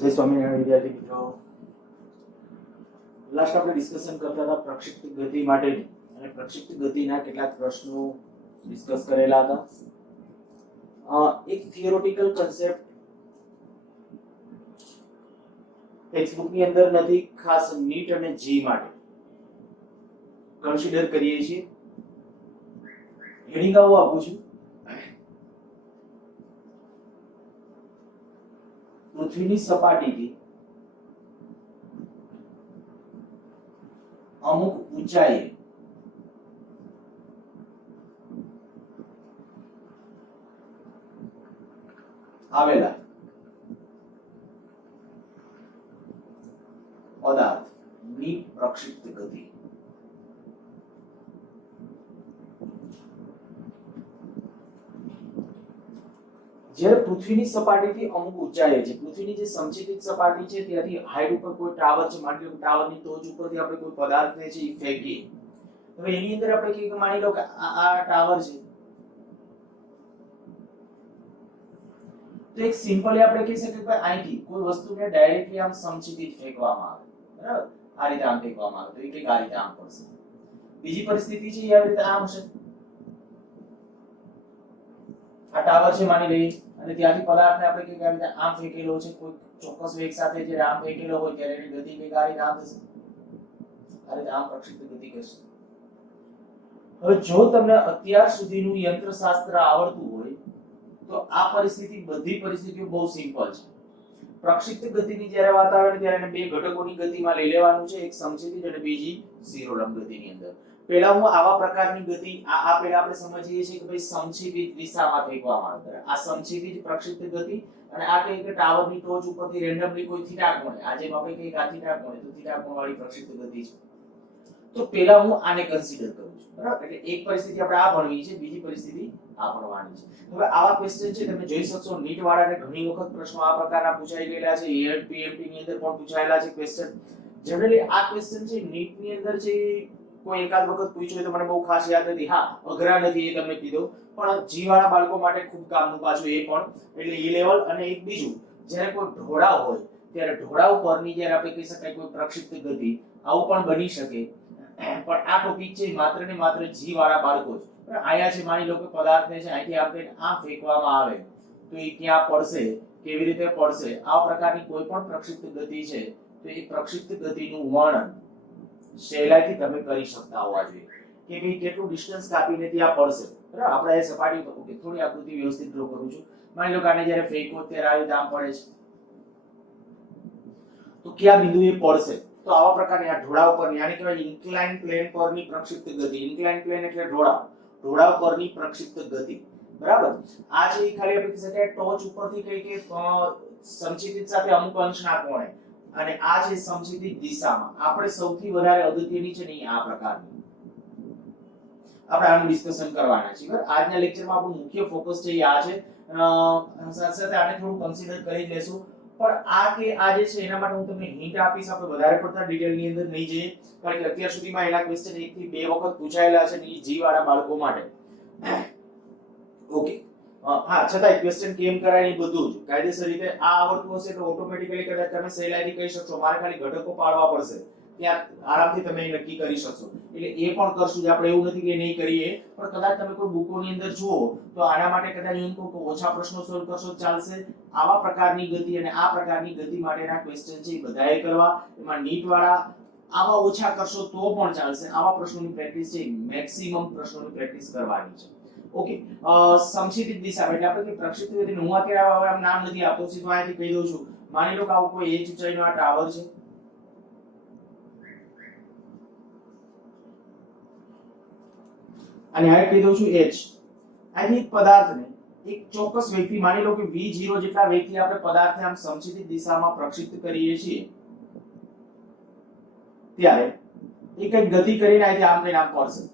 जय स्वामिनारायण विद्यार्थी मित्रों, लास्ट આપણે ડિસ્કશન કરતા હતા પ્રક્ષિપ્ત ગતિ માટેની અને પ્રક્ષિપ્ત ગતિના કેટલાક પ્રશ્નો ડિસ્કસ કરેલા હતા. એક થિયોરેટિકલ કન્સેપ્ટ ટેક્સ્ટબુક ની અંદર નથી, ખાસ નીટ અને જી માટે કન્સિડર કરીએ છીએ. હેડિંગ આવું આપું છું: પૃથ્વીની સપાટીથી અમુક ઊંચાઈએ આવેલા પદાર્થની પ્રક્ષિપ્ત ગતિ. જ્યારે પૃથ્વીની સપાટીથી અમુક ઊંચાઈએ છે, પૃથ્વીની જે સમચિતિત સપાટી છે ત્યાંથી હાઈટ ઉપર કોઈ ટાવર છે, માની લો કે ટાવરની ટોચ ઉપરથી આપણે કોઈ પદાર્થને છે એ ફેંકીએ. હવે એની અંદર આપણે કહીએ કે માની લો કે આ ટાવર છે, તો એક સિમ્પલી આપણે કહી શકીએ કે અહીંથી કોઈ વસ્તુને ડાયરેક્ટલી આમ સમચિતિત ફેંકવામાં આવે, બરાબર? આ રીતે આમ ફેંકવામાં આવે તો એ કે આ રીતે આમ પડશે. બીજી પરિસ્થિતિ છે એ આવી રીતે આમ છે, આ ટાવર છે માની લઈએ, અને ત્યાંથી પદાર્થને આપણે કહીએ કે આવી રીતે આમ ફેંકેલો છે, કોઈ ચોક્કસ વેગ સાથે જ્યારે આમ ફેંકેલો હોય ત્યારે એની ગતિ કઈ આ રીતે આમ થશે, આ રીતે આમ પ્રક્ષિપ્ત ગતિ કરશે. હવે જો તમને અત્યાર સુધીનું યંત્રશાસ્ત્ર આવડતું હોય તો આ પરિસ્થિતિ, બધી પરિસ્થિતિઓ બહુ સિમ્પલ છે. પ્રક્ષિપ્ત ગતિની જ્યારે વાત આવે ત્યારે એને બે ઘટકોની ગતિમાં લઈ લેવાનું છે, એક સમચિતિત અને બીજી શિરોલંબ ગતિની અંદર. પહેલા હું આવા પ્રકારની ગતિ આ પહેલા આપણે સમજીએ છીએ કે ભાઈ સમચિતિત દિશામાં ફેંકવામાં આવે. આ સમચિતિત પ્રક્ષિપ્ત ગતિ, અને આ કઈ કે ટાવરની ટોચ ઉપરથી રેન્ડમલી કોઈ થીટા કોણે, આજે આપણે કઈ આ થીટા કોણે, તો થીટા કોણ વાળી પ્રક્ષિપ્ત ગતિ છે. તો પહેલા હું આને કન્સિડર કરું છું, બરાબર? એટલે એક પરિસ્થિતિ આપણે આ ભણવી છે, બીજી પરિસ્થિતિ આ ભણવાની છે. હવે આવા ક્વેશ્ચન છે તમે જોઈ શકશો, નીટ વાળાને ઘણી વખત પ્રશ્નો આ પ્રકારના પૂછાઈ ગયેલા છે, એએમપી ની અંદર પણ પૂછાયેલા છે ક્વેશ્ચન. જનરલી આ ક્વેશ્ચન છે નીટ ની અંદર છે કોઈ એકાદ વખત પૂછ્યો તો મને બહુ ખાસ યાદ નથી. હા, અઘરા નથી એ તમને કીધું, પણ જી વાળા બાળકો માટે ખૂબ કામનું પાછું એ પણ. એટલે ઈ લેવલ. અને એક બીજું, જ્યારે કોઈ ઢોળાવ હોય ત્યારે ઢોળાવ પરની જ્યારે આપણે કહી શકાય કોઈ પ્રક્ષિપ્ત ગતિ, આવું પણ બની શકે. પણ આ ટોપિક છે માત્ર ને માત્ર જી વાળા બાળકો જ. આયા છે માની લો કે પદાર્થને છે અહીંથી આપણે આમ ફેંકવામાં આવે તો એ ક્યાં પડશે, કેવી રીતે પડશે, આ પ્રકારની કોઈ પણ પ્રક્ષિપ્ત ગતિ છે તો એ પ્રક્ષિપ્ત ગતિનું વર્ણન સહેલાઈથી તમે કરી શકતા હોવા જોઈએ કે ભાઈ કેટલું ડિસ્ટન્સ કાપીને ત્યાં પડશે, બરાબર? આપણે એ સપાટી તો ઓકે, થોડી આકૃતિ વ્યવસ્થિત ડ્રો કરું છું. માની લો કે આને જ્યારે ફેંકો ત્યારે આવી રીતે આમ પડે છે, તો કયા બિંદુએ પડશે? તો આવા પ્રકારની આ ઢોળાવ પરની, આને કહેવાય ઇન્ક્લાઇન પ્લેન પરની પ્રક્ષિપ્ત ગતિ. ઇન્ક્લાઇન પ્લેન એટલે ઢોળાવ, ઢોળાવ પરની પ્રક્ષિપ્ત ગતિ, બરાબર? આ છે ખાલી આપણે કહી શકાય ટોચ ઉપરથી કઈ કે સમચિતિત સાથે અમુક અંશના કોણે, અને આ છે સમચિતિત દિશામાં. આપણે સૌથી વધારે અગત્યની છે ને આ પ્રકારની આપણે આનું ડિસ્કશન કરવાના છીએ. બરાબર? આજના લેક્ચરમાં આપણું મુખ્ય ફોકસ છે એ આ છે. સાથે સાથે આને થોડું કન્સિડર કરી લેશું. પણ આ કે આ જે છે એના માટે હું તમને હિન્ટ આપીશ, આપણે વધારે પડતા ડિટેલ ની અંદર નહીં જઈએ, કારણ કે અત્યાર સુધીમાં એના ક્વેશ્ચન 1 થી 2 વખત પૂછાયેલા છે ને જી વાળા બાળકો માટે. ઓકે, હા, છતાંય ક્વેશ્ચન કેમ કરાય એ બધું જ કાયદેસર રીતે આ આવડતું હશે તો ઓટોમેટિકલી કદાચ તમે સહેલાઈથી કહી શકશો. મારે ખાલી ઘટકો પાડવા પડશે, ત્યાં આરામથી તમે નક્કી કરી શકશો. એટલે એ પણ કરશું જ આપણે, એવું નથી કે નહીં કરીએ. પણ કદાચ તમે કોઈ બુકોની અંદર જુઓ તો આના માટે કદાચ એમ કહું કે ઓછા પ્રશ્નો સોલ્વ કરશો ચાલશે. આવા પ્રકારની ગતિ અને આ પ્રકારની ગતિ માટેના ક્વેશ્ચન છે એ બધાએ કરવા. એમાં નીટ વાળા આવા ઓછા કરશો તો પણ ચાલશે. આવા પ્રશ્નોની પ્રેક્ટિસ છે, મેક્સિમમ પ્રશ્નોની પ્રેક્ટિસ કરવાની છે. ઓકે, સમચિતિત દિશા એટલે આપણે કે પ્રક્ષિપ્ત ગતિ. હું અત્યારે હવે આમ નામ નથી આપતો, સીધું અહીંથી કહી દઉં છું. માની લો કે આવું કોઈ h ઊંચાઈનો આ ટાવર છે, અને હાઈટ કહી દઉં છું h. અહીંથી પદાર્થને એક ચોક્કસ વેગથી, માની લો કે v0 જેટલા વેગથી આપણે પદાર્થને આમ સમચિતિત દિશામાં પ્રક્ષિપ્ત કરીએ છીએ, ત્યારે એ કઈ ગતિ કરીને અહીંથી આમ થઈને આમ પડશે.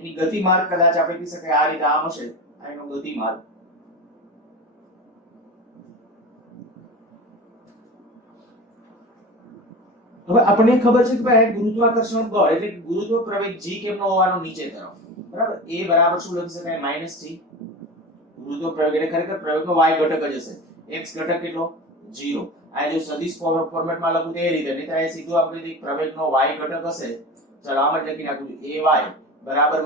એની ગતિ માર્ગ કદાચ આપણે કહી શકાય આ રીતે આમ હશે, આનો ગતિ માર્ગ. હવે આપણને ખબર છે કે ભાઈ ગુરુત્વાકર્ષણ બળ એટલે ગુરુત્વ પ્રવેગ g કેમનો હોવાનો નીચે તરફ, બરાબર? a બરાબર શું લખી શકાય? -g. ગુરુત્વ પ્રવેગ એટલે ખરેખર પ્રવેગનો y ઘટક જ હશે. x ઘટક કેટલો? 0. આ જો સદિશ ફોર્મેટમાં લખું તે રીતે, નહીતર આ સીધું આપણે પ્રવેગનો y ઘટક હશે, ચાલો આમ જ લખી નાખું છું ay બરાબર -g,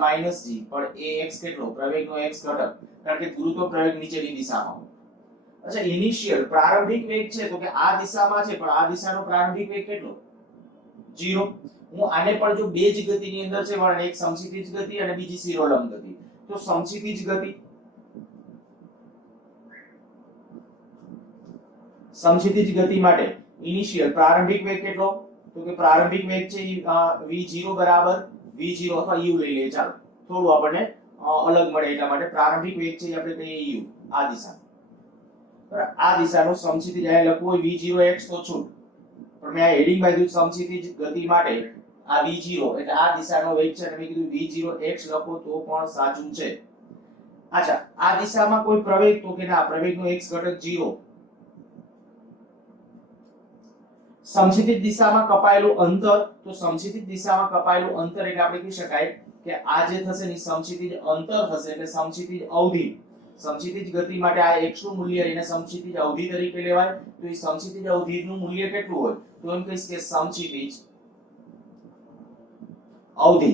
પણ ax કેટલો પ્રવેગનો x ઘટક, કારણ કે ગુરુત્વ પ્રવેગ નીચેની દિશામાં. અચ્છા, ઇનિશિયલ પ્રારંભિક વેગ છે તો કે આ દિશામાં છે, પણ આ દિશાનો પ્રારંભિક વેગ કેટલો 0. હું આને પણ જો બે જ ગતિની અંદર છે, પણ એક સમક્ષિતિજ ગતિ અને બીજી શિરોલંબ ગતિ, તો સમક્ષિતિજ ગતિ માટે ઇનિશિયલ પ્રારંભિક વેગ કેટલો, તો કે પ્રારંભિક વેગ છે v0 બરાબર v0 અથવા u લઈ લઈએ, ચાલો થોડું આપણને અલગ મળે એટલા માટે પ્રારંભિક વેગ છે આપણે કહીએ u, આ દિશા બરાબર. આ દિશાનો સમક્ષિતિજ આ લખવું હોય v0x તો છૂટ, પણ મેં આ હેડિંગ બાજુ સમક્ષિતિજ ગતિ માટે આ v0 એટલે આ દિશાનો વેગ છે અને મેં કીધું v0x લખો તો પણ સાચું છે. અચ્છા, આ દિશામાં કોઈ પ્રવેગ, તો કે ના, પ્રવેગનો x ઘટક 0. સમક્ષિતિજ દિશામાં કપાયેલું અંતર, તો સમક્ષિતિજ દિશામાં કપાયેલું અંતર એટલે આપણે કહી શકાય કે આ જે થશે ને સમક્ષિતિજ અંતર થશે, એટલે સમક્ષિતિજ અવધિ. સમક્ષિતિજ ગતિ માટે આ x નું મૂલ્ય એને સમક્ષિતિજ અવધિ તરીકે લેવાય, તો એ સમક્ષિતિજ અવધિનું મૂલ્ય કેટલું હોય, તો એમ કહીશ કે સમક્ષિતિજ અવધિ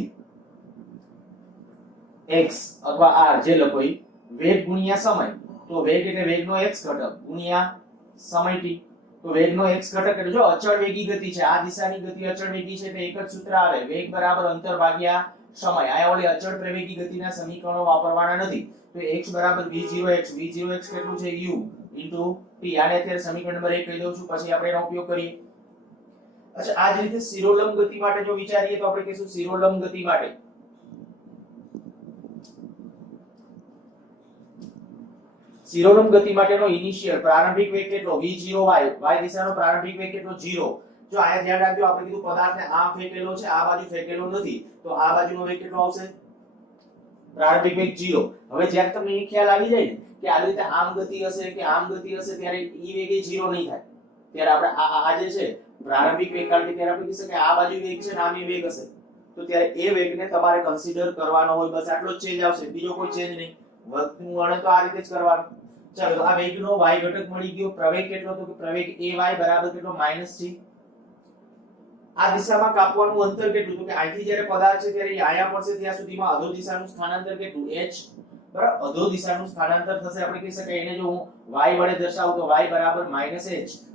x અથવા r જે લખો એ વેગ ગુણ્યા સમય, તો વેગ એટલે વેગનો x ઘટક ગુણ્યા સમય t. તો વેગનો x ઘટક એટલે જો અચળ વેગી ગતિ છે, આ દિશાની ગતિ અચળ વેગી છે, એટલે એક જ સૂત્ર આવે, વેગ બરાબર અંતર ભાગ્યા સમય. આ ઓલી અચળ પ્રવેગી ગતિના સમીકરણો વાપરવાના નથી, તો x બરાબર v0x કેટલું છે u t. આને અત્યારે સમીકરણ નંબર 1 કહી દઉં છું, પછી આપણે એનો ઉપયોગ કરીએ. અચ્છા, આ જ રીતે શિરોલંબ ગતિ માટે જો વિચારીએ તો આપણે કહીશું શિરોલંબ ગતિ માટે માટેનો ઇનિશિયલ પ્રારંભિક વેગ કેટલો v0y, y દિશાનો પ્રારંભિક વેગ કેટલો 0. જો આયા ધ્યાન રાખજો, આપણે કીધું પદાર્થને આમ ફેંકેલો છે, આ બાજુ ફેંકેલો નથી, તો આ બાજુનો વેગ કેટલો આવશે પ્રારંભિક વેગ 0. હવે જ્યારે તમને એ ખ્યાલ આવી જાય ને કે આ રીતે આમ ગતિ હશે કે આમ ગતિ હશે, ત્યારે ઈ વેગ 0 નહીં થાય, ત્યારે આપણે આ જે છે પ્રારંભિક વેગ, કારણ કે ત્યારે આપણે કહીશું કે આ બાજુ વેગ છે ને આમ એ વેગ હશે, તો ત્યારે એ વેગને તમારે કન્સિડર કરવાનો હોય, બસ આટલો જ ચેન્જ આવશે, બીજો કોઈ ચેન્જ નહીં. વધતું વર્ણન તો આ રીતે જ કરવાનું. ચાલો, તો આ વેગનો y ઘટક મળી ગયો. પ્રવેગ કેટલો, તો કે પ્રવેગ ay બરાબર કેટલો -g. આ દિશામાં કાપવાનું અંતર કેટલું, તો કે અહીંથી જ્યારે પદાર્થ છે ત્યારે આયા પડશે ત્યાં સુધીમાં અધો દિશાનું સ્થાનાંતર કેટલું h, બરાબર. અધો દિશાનું સ્થાનાંતર થશે, આપણે કહી શકાય એને જો હું y વડે દર્શાવું તો y બરાબર -h,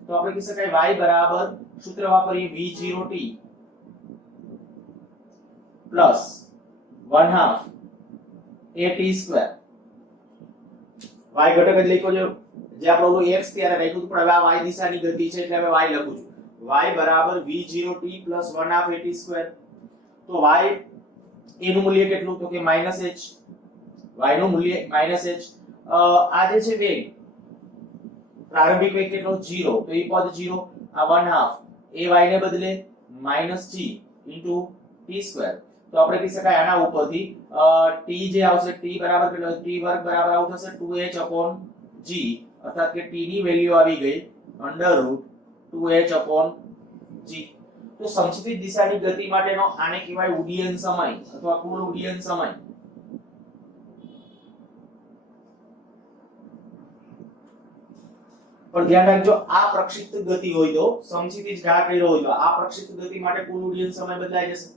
તો આપણે કહી શકાય y બરાબર સૂત્ર વાપરીએ v0t પ્લસ 1/2 at². y ઘટક જ લખ્યો છે, જે આપણે ઓલું x ત્યારે રાખ્યું પણ હવે આ y દિશાની ગતિ છે એટલે હવે y લખું છું, y બરાબર v0t પ્લસ 1/2 at². તો y એનું મૂલ્ય કેટલું, તો કે -h, y નું મૂલ્ય -h. આ જે છે વેગ પ્રારંભિક વેગ કેટલો 0, તો એ પદ 0, આ 1/2 એ y ને બદલે -g t². તો આપણે કહી શકાય આના ઉપરથી t જે આવશે t બરાબર કેટલો, t વર્ગ બરાબર આવું થશે 2h/g, અર્થાત કે t ની વેલ્યુ આવી ગઈ √2h/g. તો સમક્ષિતિજ દિશાની ગતિ માટેનો આને કહેવાય ઉડ્ડયન સમય અથવા કુલ ઉડ્ડયન સમય. પણ ધ્યાન રાખજો, આ પ્રક્ષિપ્ત ગતિ હોય તો સમક્ષિતિજ ઘા કર્યો હોય તો આ પ્રક્ષિપ્ત ગતિ માટે કુલ ઉડ્ડયન સમય બદલાઈ જશે.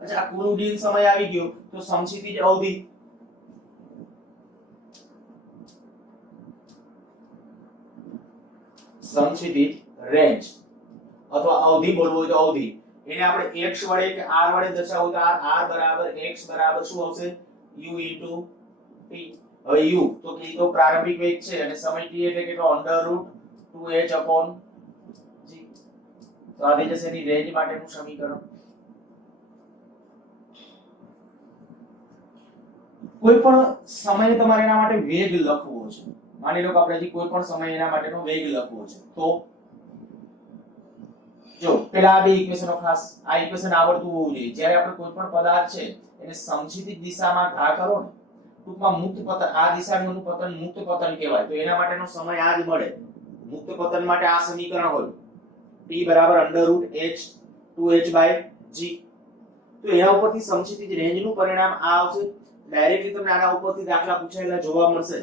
અચ્છા, આ કુલ ઉડ્ડયન સમય આવી ગયો તો સમક્ષિતિજ અવધિ, સમક્ષિતિજ રેન્જ અથવા અવધિ બોલવું હોય તો અવધિ, એને આપણે x વડે કે r વડે દર્શાવવું તો r બરાબર x બરાબર શું આવશે u * t. હવે u તો કે તો પ્રારંભિક વેગ છે અને સમય t એટલે કેટલો √2h/g. તો આ થઈ જશે એની રેન્જ માટેનું સમીકરણ. કોઈ પણ સમયે તમારે એના માટે વેગ લખવો છે, માની લો કે આપણે હજી કોઈ પણ સમય એના માટેનો વેગ લખવો છે, તો જો પેલા આ બે ઇક્વેશનો ખાસ, આ ઇક્વેશન આવડતું હોવું જોઈએ. જ્યારે આપણે કોઈ પણ પદાર્થ છે એને સમક્ષિતિજ દિશામાં ઘા કરો ને, ટૂંકમાં મુક્ત પતન, આ દિશાનું પતન મુક્ત પતન કહેવાય, તો એના માટેનો સમય આ જ મળે. મુક્ત પતન માટે આ સમીકરણ હોય t બરાબર √h/2h/g. તો એના ઉપરથી સમક્ષિતિજ રેન્જનું પરિણામ આ આવશે. ડાયરેક્ટલી તમને આના ઉપરથી દાખલા પૂછાયેલા જોવા મળશે.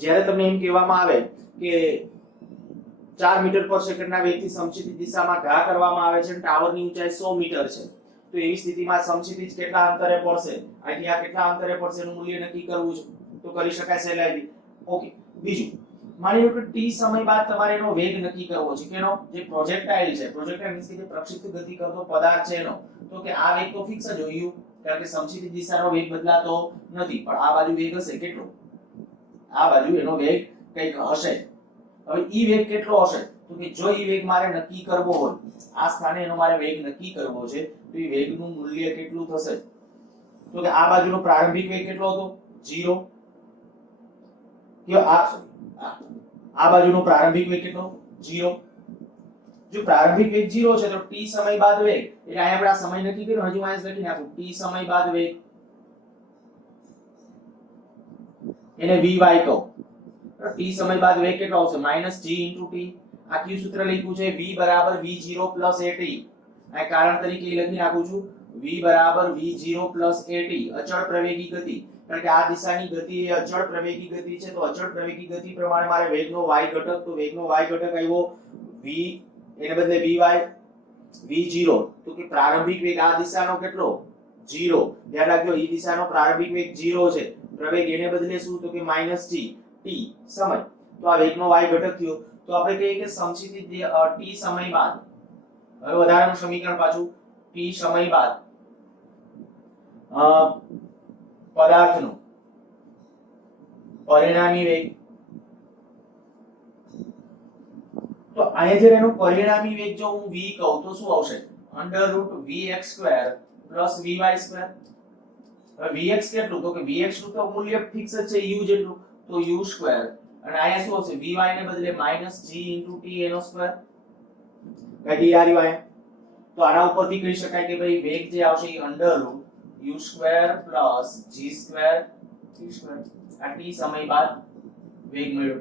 જ્યારે તમને એમ કહેવામાં આવે કે 4 મીટર પર સેકન્ડના વેગથી સમક્ષિતિજ દિશામાં ઘા કરવામાં આવે છે અને ટાવરની ઊંચાઈ 100 મીટર છે, તો એવી સ્થિતિમાં સમક્ષિતિજ કેટલા અંતરે પડશે, અહીંથી આ કેટલા અંતરે પડશે એનું મૂલ્ય નક્કી કરવું છે, તો કરી શકાય સહેલાઈથી. ઓકે, બીજું માની લો કે t સમય બાદ તમારે એનો વેગ નક્કી કરવો છે, કેનો, જે પ્રોજેક્ટાઇલ છે, પ્રોજેક્ટાઇલ મીન્સ કે જે પ્રક્ષિપ્ત ગતિ કરતો પદાર્થ છે એનો, તો કે આ વેગ તો ફિક્સ જ હોય u, કારણ કે સમક્ષિતિજ દિશાનો વેગ બદલાતો નથી, પણ આ બાજુ વેગ હશે કેટલો, આ બાજુ એનો વેગ કંઈક હશે. હવે ઈ વેગ કેટલો હશે, તો કે જો ઈ વેગ મારે નક્કી કરવો હોય, આ સ્થાને એનો મારે વેગ નક્કી કરવો છે, તો ઈ વેગનું મૂલ્ય કેટલું થશે, તો કે આ બાજુનો પ્રારંભિક વેગ કેટલો હતો 0, કે આ બાજુનો પ્રારંભિક વેગ કેટલો 0. જો પ્રારંભિક વેગ 0 છે તો t સમય બાદ વેગ, એટલે અહીંયા આપણે આ સમય નક્કી કર્યો, હજુ અહીંયા લખી નાખું t સમય બાદ વેગ, એને vy કહો. t સમય બાદ વેગ કેટલો આવશે -g * t. આ કયું સૂત્ર લખ્યું છે, v = v0 + at. આ કારણ તરીકે લખી નાખું છું, v = v0 + at, અચળ પ્રવેગી ગતિ, કારણ કે આ દિશાની ગતિ એ અચળ પ્રવેગી ગતિ છે, તો અચળ પ્રવેગી ગતિ પ્રમાણે મારે વેગનો y ઘટક, તો વેગનો y ઘટક આવ્યો v, એને બદલે vy v0, તો કે પ્રારંભિક વેગ આ દિશાનો કેટલો 0, ધ્યાન રાખજો ઈ દિશાનો પ્રારંભિક વેગ 0 છે, પ્રવેગ એને બદલે શું, તો કે -t સમય, તો આ વેગનો y ઘટક થયો. તો આપણે કહીએ કે સમક્ષિતિજ t સમય બાદ, હવે વધારાનું સમીકરણ પાછું, t સમય બાદ પદાર્થનો પરિણામી વેગ, તો અહીંયા જે એનો પરિણામી વેગ જો હું v કહું તો શું આવશે, √vx² + vy². હવે vx કેટલું, તો કે vx નું તો મૂલ્ય ફિક્સ જ છે u જેટલું, તો u², અને અહીંયા શું હશે, vy ને બદલે -g * t એનો સ્ક્વેર. કઈ આવ્યું, તો આના ઉપરથી કહી શકાય કે ભાઈ વેગ જે આવશે એ √u² + g² t². આ t સમય બાદ વેગ મળ્યો.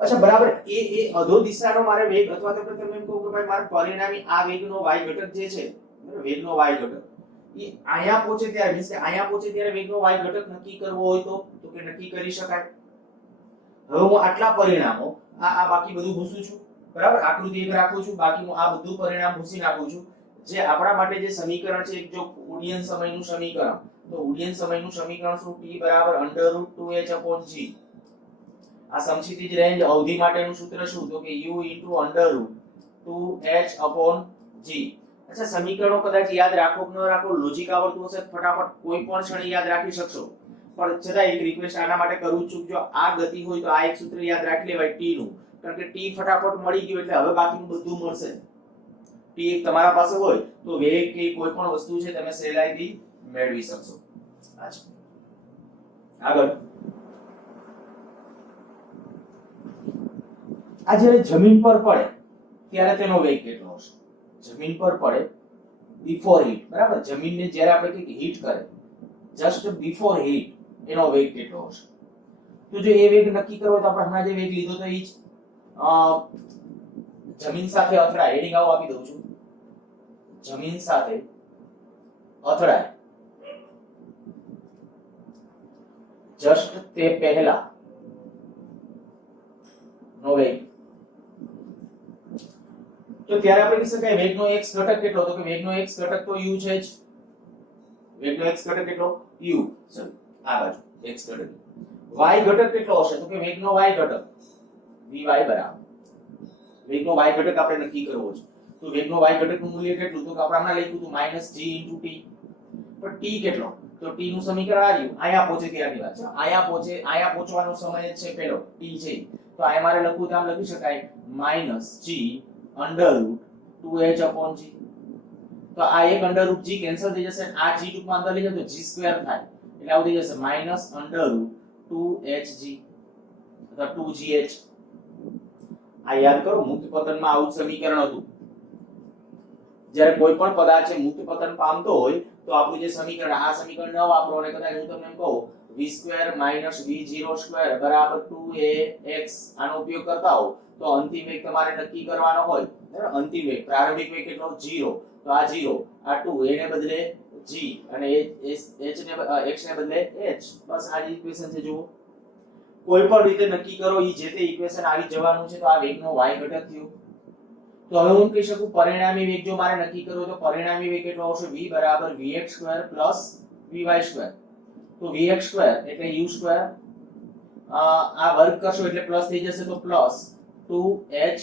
અચ્છા બરાબર, એ અધો દિશાનો મારે વેગ, અથવા તો તમે એમ કહો કે ભાઈ મારે પરિણામી આ વેગનો y ઘટક જે છે, વેગનો y ઘટક એ અહીંયા પહોંચે ત્યારે, મીન્સ કે અહીંયા પહોંચે ત્યારે વેગનો y ઘટક નક્કી કરવો હોય તો કે નક્કી કરી શકાય. હવે હું આટલા પરિણામો આ બાકી બધું ભૂસું છું, બરાબર, આકૃતિ એક રાખું છું, બાકી હું આ બધું પરિણામ ભૂસી નાખું છું. જે આપણા માટે જે સમીકરણ છે, જો ઉડ્ડયન સમયનું સમીકરણ, તો ઉડ્ડયન સમયનું સમીકરણ શું, t = √2h/g. આ સમક્ષિતિજ રેન્જ અવધિ માટેનું સૂત્ર શું, તો કે u * √2h/g. અચ્છા સમીકરણો કદાચ યાદ રાખો કે ન રાખો, લોજિક આવડતું હશે ફટાફટ કોઈ પણ ક્ષણે યાદ રાખી શકશો, પણ છતાં એક રિક્વેસ્ટ આના માટે કરું છું, જો આ ગતિ હોય તો આ એક સૂત્ર યાદ રાખી લેવાય t નું, કારણ કે t ફટાફટ મળી ગયું એટલે હવે બાકીનું બધું મળશે. t એક તમારા પાસે હોય તો વેગ કે કોઈ પણ વસ્તુ છે તમે સહેલાઈથી મેળવી શકશો. આગળ આ જ્યારે જમીન પર પડે ત્યારે તેનો વેગ કેટલો હશે, જમીન પર પડે બિફોર હીટ, બરાબર, જમીનને જ્યારે આપણે કંઈક હીટ કરે, જસ્ટ બિફોર હીટ એનો વેગ કેટલો હશે. તો જો એ વેગ નક્કી કરવો તો આપણે હમણાં જે વેગ લીધો તો એ જ જમીન સાથે અથડાય, હેડિંગ આવું આપી દઉં છું, જમીન સાથે અથડાય જસ્ટ તે પહેલા નો વેગ, તો ત્યારે આપણે કહી શકાય વેગનો x ઘટક કેટલો, તો કે વેગનો x ઘટક તો u છે જ, વેગનો x ઘટક કેટલો u, ચલો આ બાજુ x ઘટક. y ઘટક કેટલો હશે, તો કે વેગનો y ઘટક vy બરાબર, વેગનો y ઘટક આપણે નક્કી કરવો છે, તો વેગનો y ઘટકનું મૂલ્ય કેટલું, તો કે આપણે હમણાં લખ્યું હતું -g * t. પણ t કેટલો, તો t નું સમીકરણ આ રહ્યું, અહીંયા પહોંચે ત્યારની વાત છે, અહીંયા પહોંચવાનો સમય છે પેલો t છે, તો અહીંયા મારે લખવું તો આમ લખી શકાય -g √2h/g. તો આ એક √g કેન્સલ થઈ જશે, આ g ટૂંકમાં અંદર લઈ જાવ તો g² થાય, એટલે આવું થઈ જશે -√2hg અથવા 2gh. આ યાદ કરો, મુક્ત પતનમાં આવું સમીકરણ હતું, જ્યારે કોઈ પણ પદાર્થ છે મુક્ત પતન પામતો હોય તો આપણું જે સમીકરણ, આ સમીકરણ ન વાપરો અને કદાચ હું તમને એમ કહું v² - v0² = 2ax, આનો ઉપયોગ કરતા હો તો અંતિમ વેગ તમારે નક્કી કરવાનો હોય, બરાબર, અંતિમ વેગ પ્રારંભિક વેગ કેટલો 0, તો આ 0, આ 2, એને બદલે g અને x ને બદલે h, બસ આ જ ઇક્વેશન છે જુઓ. કોઈ પણ રીતે નક્કી કરો ઈ જે તે ઇક્વેશન આવી જવાનું છે. તો આ વેગનો y ઘટક થયો. તો હવે હું કહી શકું પરિણામી વેગ જો મારે નક્કી કરવો તો પરિણામી વેગ કેટલો આવશે? v બરાબર vx2 vy2. તો vx2 એટલે u2 આ વર્ગ કરશો એટલે પ્લસ થઈ જશે તો પ્લસ 2hg.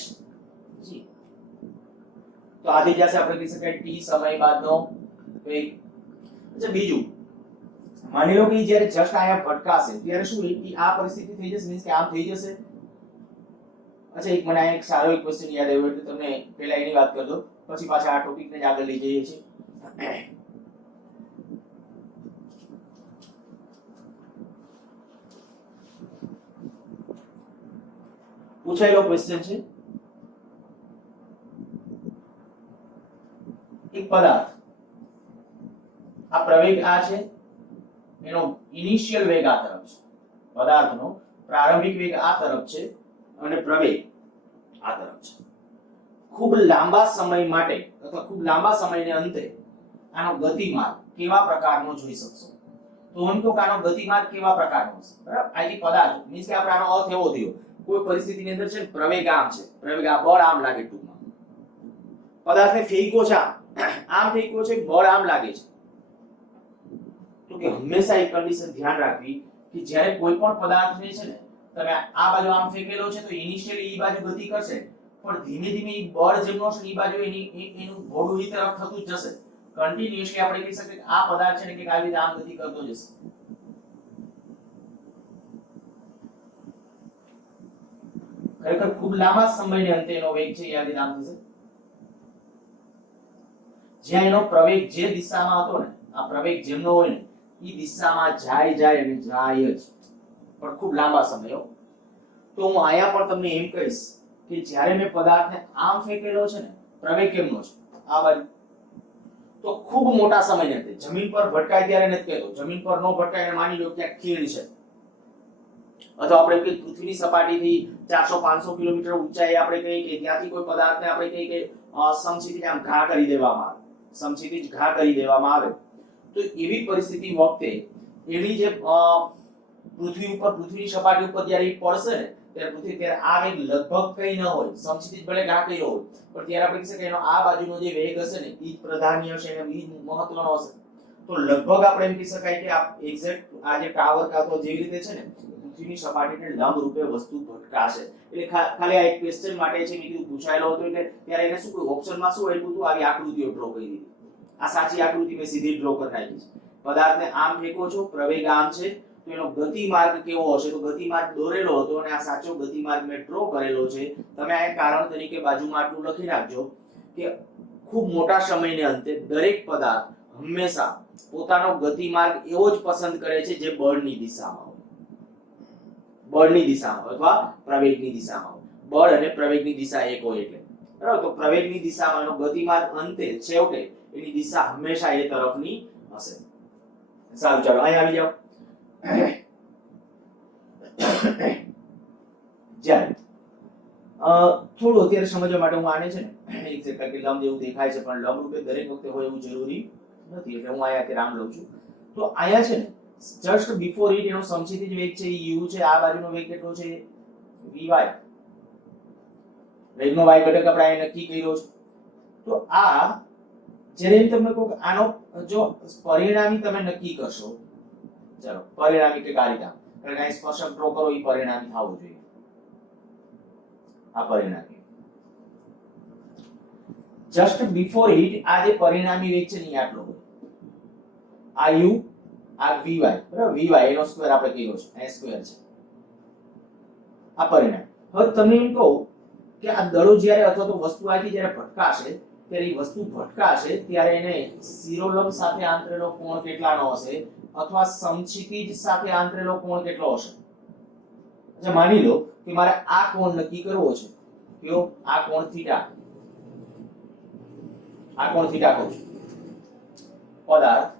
તો આ થઈ જશે આપણે કહી શકાય t સમય બાદનો વેગ. અચ્છા બીજું માની લો કે જ્યારે જસ્ટ આયા ભટકાશે ત્યારે શું આ પરિસ્થિતિ થઈ જશે, મીન્સ કે આમ થઈ જશે. અચ્છા એક મને એક સારો એક ક્વેશ્ચન યાદ આવ્યો એટલે તમને પહેલા એની વાત કરી દો, પછી પાછા આ ટોપિકને જ આગળ લઈ જઈએ છીએ. પૂછાયેલો ક્વેશ્ચન છે એક પદાર્થ આ પ્રવેગ આ છે, એનો ઇનિશિયલ વેગ આ તરફ છે, પદાર્થનો પ્રારંભિક વેગ આ તરફ છે અને પ્રવેગ આ તરફ છે. ખૂબ લાંબા સમય માટે અથવા ખૂબ લાંબા સમયને અંતે આનો ગતિમાર્ગ કેવા પ્રકારનો જોઈ શકશો? તો હું કહું કે આનો ગતિમાર્ગ કેવા પ્રકારનો છે, બરાબર? આની પદાર્થ મીન્સ કે આપણે આનો અર્થ એવો થયો કોઈ પરિસ્થિતિની અંદર છે પ્રવેગ આમ છે, પ્રવેગ આ બળ આમ લાગે, ટૂંકમાં પદાર્થને ફેંકો છે આમ ફેંકો છે, બળ આમ લાગે છે. તો કે હંમેશા એક કન્ડિશન ધ્યાન રાખવી કે જ્યારે કોઈ પણ પદાર્થને છે ને તમે આ બાજુ આમ ફેંકેલો છે તો ઇનિશિયલી ઈ બાજુ ગતિ કરશે, પણ ધીમે ધીમે ઈ બળ જેમનો છે ઈ બાજુ એનું ઘોડું ઈ તરફ થતું જ જશે. કન્ટિન્યુઅસલી આપણે કહી શકીએ કે આ પદાર્થ છે ને કે આવી રીતે આમ ગતિ કરતો જશે. ખરેખર ખૂબ લાંબા સમયને અંતે એનો વેગ છે યાદ આમ થશે. જ્યાં એનો પ્રવેગ જે દિશામાં હતો ને, આ પ્રવેગ જેમનો હોય ને ઈ દિશામાં જાય અને જાય જ, પણ ખૂબ લાંબા સમય. તો હું આયા પણ તમને એમ કહીશ કે જ્યારે મેં પદાર્થને આમ ફેંકેલો છે ને, પ્રવેગ કેમનો છે આ બાજુ, તો ખૂબ મોટા સમયને અંતે જમીન પર ભટકાય ત્યારે નથી કહેતો, જમીન પર નો ભટકાય માની લો કે ખીણ છે અથવા આપણે કે પૃથ્વીની સપાટીથી 400-500 કિલોમીટર ઊંચાઈ આપણે કહીએ કે ત્યાંથી કોઈ પદાર્થને આપણે કહીએ કે સમક્ષિતિજ આમ ઘા કરી દેવામાં આવે, સમક્ષિતિજ ઘા કરી દેવામાં આવે, તો એવી પરિસ્થિતિ વખતે એની જે પૃથ્વી ઉપર પૃથ્વીની સપાટી ઉપર જ્યારે એ પડશે ને ત્યારે આ વેગ લગભગ કઈ ન હોય, સમક્ષિતિજ ભલે ઘા કર્યો હોય પણ ત્યારે આપણે કહી શકીએ એનો આ બાજુનો જે વેગ હશે ને ઈ પ્રધાન્ય હશે અને ઈ મહત્વનો હશે. તો લગભગ આપણે એમ કહી શકાય કે આ એક્ઝેક્ટ આ જે ટાવર કાતો જેવી રીતે છે ને પૃથ્વીની સપાટીને લંબ રૂપે વસ્તુ ભટકાશે. એટલે ખાલી આ એક ક્વેશ્ચન માટે છે મેં કીધું પૂછાયેલો હતો એટલે ત્યારે એને શું કોઈ ઓપ્શનમાં શું આપ્યું હતું, આવી આકૃતિઓ ડ્રો કરી દીધી. આ સાચી આકૃતિ મેં સીધી ડ્રો કરી નાખી છે. પદાર્થને આમ ફેંકો છો, પ્રવેગ આમ છે, તો એનો ગતિમાર્ગ કેવો હશે? તો ગતિમાર્ગ દોરેલો હતો અને આ સાચો ગતિમાર્ગ મેં ડ્રો કરેલો છે. તમે આ કારણ તરીકે બાજુમાં આટલું લખી નાખજો કે ખૂબ મોટા સમયને અંતે દરેક પદાર્થ હંમેશા પોતાનો ગતિમાર્ગ એવો જ પસંદ કરે છે જે બળની દિશામાં હોય, બળની દિશામાં અથવા પ્રવેગની દિશામાં હોય. બળ અને પ્રવેગની દિશા એક હોય એટલે, બરાબર? તો પ્રવેગની દિશામાં એનો ગતિમાર્ગ અંતે છેવટે એની દિશા હંમેશા એ તરફની હશે. સારું, ચાલો અહીં આવી જાઓ. જ્યારે થોડું અત્યારે સમજવા માટે હું આને છે ને એક સેકન્ડ કે લંબ જેવું દેખાય છે પણ લંબ રૂપે દરેક વખતે હોય એવું જરૂરી નથી, એટલે હું આયા રામ લઉં છું. તો આયા છે ને જસ્ટ બિફોર ઇટ એનો સમક્ષિતિજ વેગ છે u છે, આ બાજુનો વેગ કેટલો છે vy, વેગનો y ઘટક આપણે અહીં નક્કી કર્યો છે. તો આ જ્યારે એમ તમને કહું કે આનો જો પરિણામી તમે નક્કી કરશો, ચાલો પરિણામી કે કારિકા કારણ કે સ્પર્શક ડ્રો કરો એ પરિણામી થવું જોઈએ. આ પરિણામી જસ્ટ બિફોર ઇટ આ જે પરિણામી વેગ છે ને આટલો હોય, આ u આ vy, બરાબર? vy એનો સ્ક્વેર આપણે કર્યો છે, આ સ્ક્વેર છે આ પરિણામ. હવે તમને એમ કહું કે આ દડો જ્યારે અથવા તો વસ્તુ આથી જ્યારે ભટકાશે ત્યારે એ વસ્તુ ભટકાશે ત્યારે એને શિરોલંબ સાથે આંતરેલો કોણ કેટલાનો હશે અથવા સમક્ષિતિજ સાથે આંતરેલો કોણ કેટલો હશે? અચ્છા માની લો કે મારે આ કોણ નક્કી કરવો છે, કયો? આ કોણ થીટા, આ કોણ થીટા કહું છું. પદાર્થ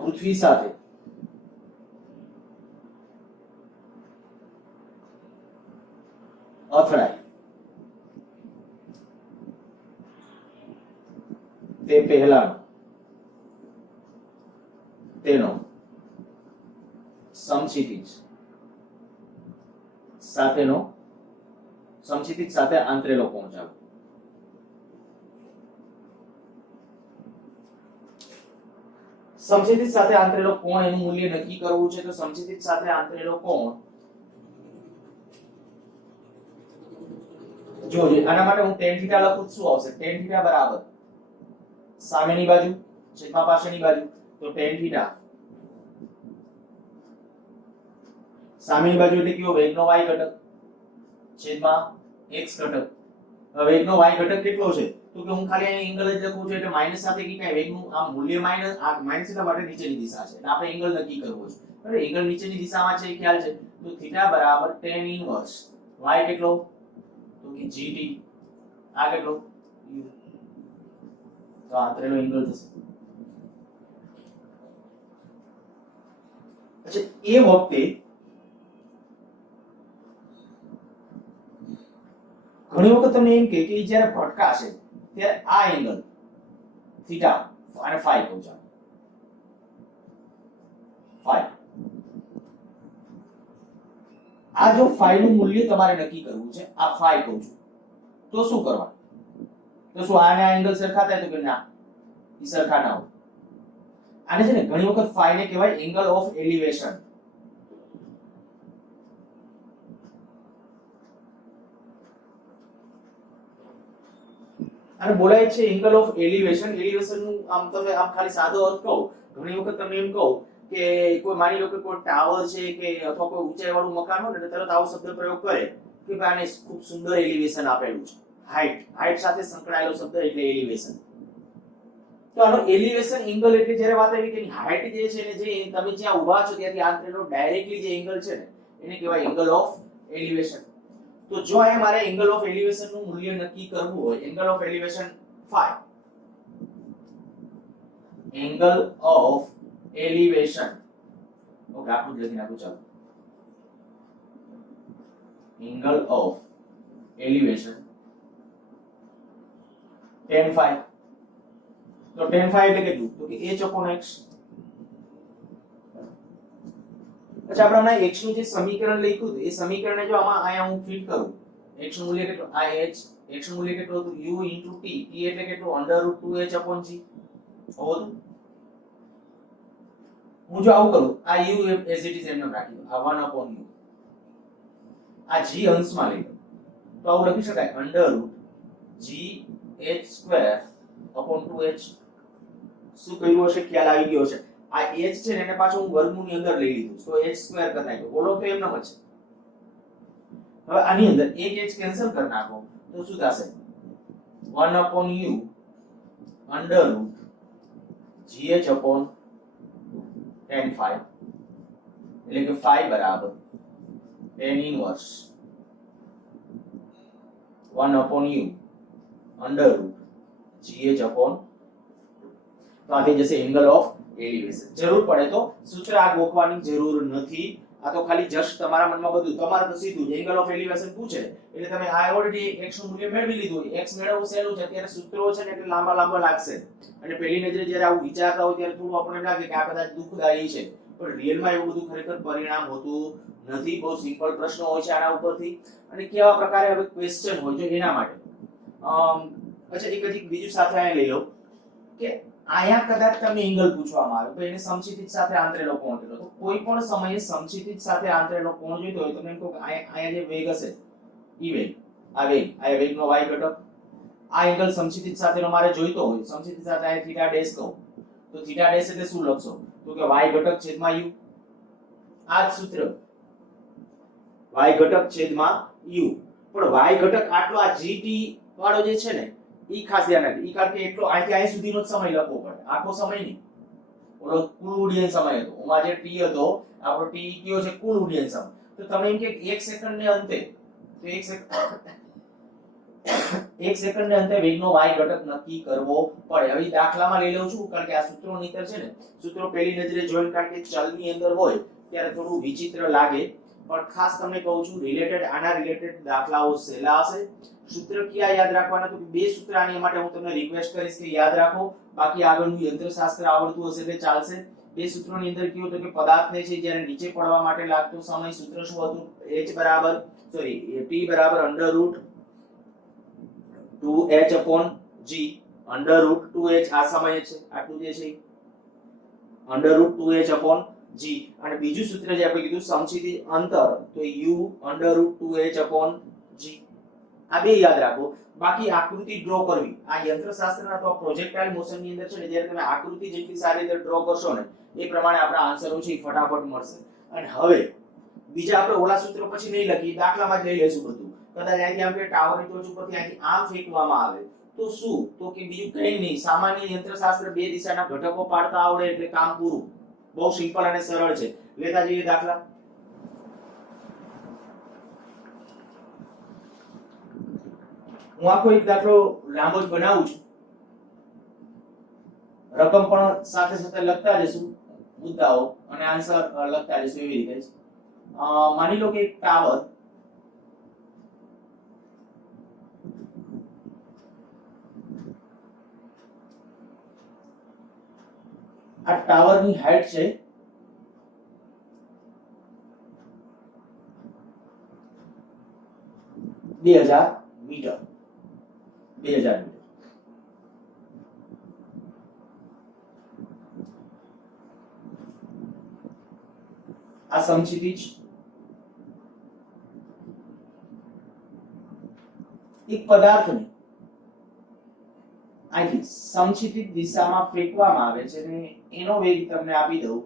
પૃથ્વી સાથે અથડાય તે પહેલા તેનો સમક્ષિતિજ સાથે આંતરેલો કોણ ચાલો સમક્ષિતિજ સાથે આંતરેલો કોણ એનું મૂલ્ય નક્કી કરવું છે તો સમક્ષિતિજ સાથે આંતરેલો કોણ જોજો આના માટે હું tan થીટા લખું શું આવશે tan થીટા બરાબર સામેની બાજુ છેદમાં પાછળની બાજુ તો tan થીટા સામેની બાજુ એટલે કયો વેગનો y ઘટક છેદમાં x ઘટક હવે વેગનો y ઘટક કેટલો છે તો કે હું ખાલી અહીં એંગલ જ લખું છું એટલે માઈનસ સાથે કે કઈ વેગનું આ મૂલ્ય માઈનસ આ માઈનસ એટલા માટે નીચેની દિશા છે એટલે આપણે એંગલ નક્કી કરવો છે બરાબર એંગલ નીચેની દિશામાં છે એ ખ્યાલ છે તો થીટા બરાબર tan ઇન્વર્સ y કેટલો તો કે gt આ કેટલો u તો આંતરેલો એંગલ થશે અચ્છા એ વખતે ઘણી વખત તમને એમ કે જ્યારે ભટકાશે ત્યારે આ એંગલ થીટા અને ફાઈ કહું છું ફાઈ આ જો ફાઈ નું મૂલ્ય તમારે નક્કી કરવું છે આ ફાઈ કહું છું તો શું કરવાનું તો શું આને આ એંગલ સરખા થાય તો કે ના ઈ સરખા ના હોય આને છે ને ઘણી વખત ફાઈ ને કહેવાય એંગલ ઓફ એલિવેશન અને બોલાય છે એંગલ ઓફ એલિવેશન એલિવેશન નું આમ તમે આમ ખાલી સાદો અર્થ કહો ઘણી વખત તમને એમ કહો કે કોઈ માની લો કે કોઈ ટાવર છે કે અથવા કોઈ ઊંચાઈ વાળું મકાન હોય ને તરત આવો શબ્દ પ્રયોગ કરે કે ભાઈ આને ખૂબ સુંદર એલિવેશન આપેલું છે હાઈટ સાથે સંકળાયેલો શબ્દ એટલે એલિવેશન તો આનો એલિવેશન એંગલ એટલે જ્યારે વાત આવી કે એની હાઈટ જે છે ને જે તમે જ્યાં ઊભા છો ત્યાંથી આંતરેલો ડાયરેક્ટલી જે એંગલ છે ને એને કહેવાય એંગલ ઓફ એલિવેશન તો જો અહીંયા મારે એંગલ ઓફ એલિવેશન નું મૂલ્ય નક્કી કરવું હોય angle of elevation phi angle of elevation okay આખું લખી નાખું ચાલો angle of elevation tan phi તો tan phi એટલે કેટલું તો કે h upon x અચ્છા આપણે હમણાં x નું જે સમીકરણ લખ્યું હતું એ સમીકરણને જો આમાં અહીંયા હું ફિટ કરું x નું મૂલ્ય કેટલું આ h x નું મૂલ્ય કેટલું હતું u t t એટલે કેટલું √2h g હોતું હું જો આવું કરું આ u as it is એમને રાખી દો આ 1 upon u આ g અંશમાં લઈ લો તો આવું લખી શકાય √gh² upon 2h શું કહ્યું હશે ખ્યાલ આવી ગયો છે આ h છે ને એને પાછું હું વર્ગમૂળની અંદર લઈ લીધું તો h² કરી નાખ્યો બોલો તો એમ ન છે હવે આની અંદર એક h કેન્સલ કરી નાખો તો શું થશે 1 upon u √gh upon tan phi એટલે કે phi બરાબર tan inverse 1 upon u √gh upon તો આ થઈ જશે એંગલ ઓફ એલિવેશન જરૂર પડે તો સૂત્ર આ ગોખવાની જરૂર નથી આ તો ખાલી જસ્ટ તમારા મનમાં બધું તમારે તો સીધું એંગલ ઓફ એલિવેશન પૂછે એટલે તમે આ ઓલરેડી x નું મૂલ્ય મેળવી લીધું x મેળવવું સહેલું છે અત્યારે સૂત્રો છે ને એટલે લાંબા લાગશે અને પહેલી નજરે જ્યારે આવું વિચારતા હોય ત્યારે થોડું આપણને લાગે કે આ કદાચ દુઃખદાયી છે પણ રિયલમાં એવું બધું ખરેખર પરિણામ હોતું નથી બહુ સિમ્પલ પ્રશ્નો હોય છે આના ઉપરથી અને કેવા પ્રકારે હવે ક્વેશ્ચન હોય છે એના માટે અચ્છા એક હજી બીજું સાથે આ લઈ લો કે આયા કદાચ તમને એંગલ પૂછવામાં આવે તો એને સમક્ષિતિજ સાથે આંતરેલો કોણ કેટલો તો કોઈ પણ સમયે સમક્ષિતિજ સાથે આંતરેલો કોણ જોઈતો હોય તો મેં કહું કે આયા જે વેગ હશે ઈ વેગ આ વેગનો y ઘટક આ એંગલ સમક્ષિતિજ સાથેનો મારે જોઈતો હોય સમક્ષિતિજ સાથે આ થીટા ડેશ કહું તો થીટા ડેશ એટલે શું લખશો તો કે y ઘટક છેદમાં u આ જ સૂત્ર y ઘટક છેદમાં u પણ y ઘટક આટલો આ gt વાળો જે છે ને ઈ ખાસ ધ્યાન રાખજો ઈ કારણ કે એટલો અહીંથી અહીં સુધીનો જ સમય લખવો પડે આખો સમય નહીં ઓલો કુલ ઉડ્ડયન સમય હતો ઓમાં જે t હતો આપણો t કયો છે કુલ ઉડ્ડયન સમય તો તમે એમ કે 1 સેકન્ડ ને અંતે તો 1 સેકન્ડ ને અંતે વેગનો y ઘટક નક્કી કરવો પડે હવે દાખલામાં લઈ લઉં છું કારણ કે આ સૂત્રો નીતર છે ને સૂત્રો પહેલી નજરે જોઈને કારણ કે ચલની અંદર હોય ત્યારે થોડું વિચિત્ર લાગે પણ ખાસ તમને કહું છું આના રિલેટેડ દાખલાઓ સહેલા હશે સૂત્ર ક્યાં યાદ રાખવાના તો બે સૂત્ર આની માટે હું તમને રિક્વેસ્ટ કરીશ કે યાદ રાખો બાકી આગળનું યંત્રશાસ્ત્ર આવડતું હશે એટલે ચાલશે બે સૂત્રોની અંદર કેવું હતું કે પદાર્થને છે જ્યારે નીચે પડવા માટે લાગતો સમય સૂત્ર શું હતું h બરાબર t બરાબર √2h/g √2h આ સમય છે આટલું જે છે √2h/g અને બીજું સૂત્ર જે આપણે કીધું સમક્ષિતિજ અંતર તો u √2h/g આ બે યાદ રાખો બાકી આકૃતિ ડ્રો કરવી આ યંત્રશાસ્ત્રના અથવા પ્રોજેક્ટાઇલ મોશન ની અંદર છે ને જ્યારે તમે આકૃતિ જેટલી સારી રીતે ડ્રો કરશો ને એ પ્રમાણે આપણા આન્સરો છે ફટાફટ મળશે અને હવે બીજા આપણે ઓલા સૂત્ર પછી નહીં લખી દાખલામાં જ લઈ લેશું બધું કદાચ અહીંથી આપણે ટાવરની ટોચ ઉપરથી અહીંથી આમ ફેંકવામાં આવે તો શું તો કે બીજું કંઈ નહીં સામાન્ય યંત્રશાસ્ત્ર બે દિશાના ઘટકો પાડતા આવડે એટલે કામ પૂરું બહુ સિમ્પલ અને સરળ છે લેતા જઈએ દાખલા હું આખો એક દાખલો લાંબો જ બનાવું છું રકમ પણ સાથે સાથે લખતા જશું મુદ્દાઓ અને આન્સર લખતા જશું એવી રીતે જ માની લો કે એક ટાવર આ ટાવરની હાઈટ છે 2000 મીટર 2000 મીટર આ સમક્ષિતિજ એક પદાર્થને અહીંથી સમક્ષિતિજ દિશામાં ફેંકવામાં આવે છે અને એનો વેગ તમને આપી દઉં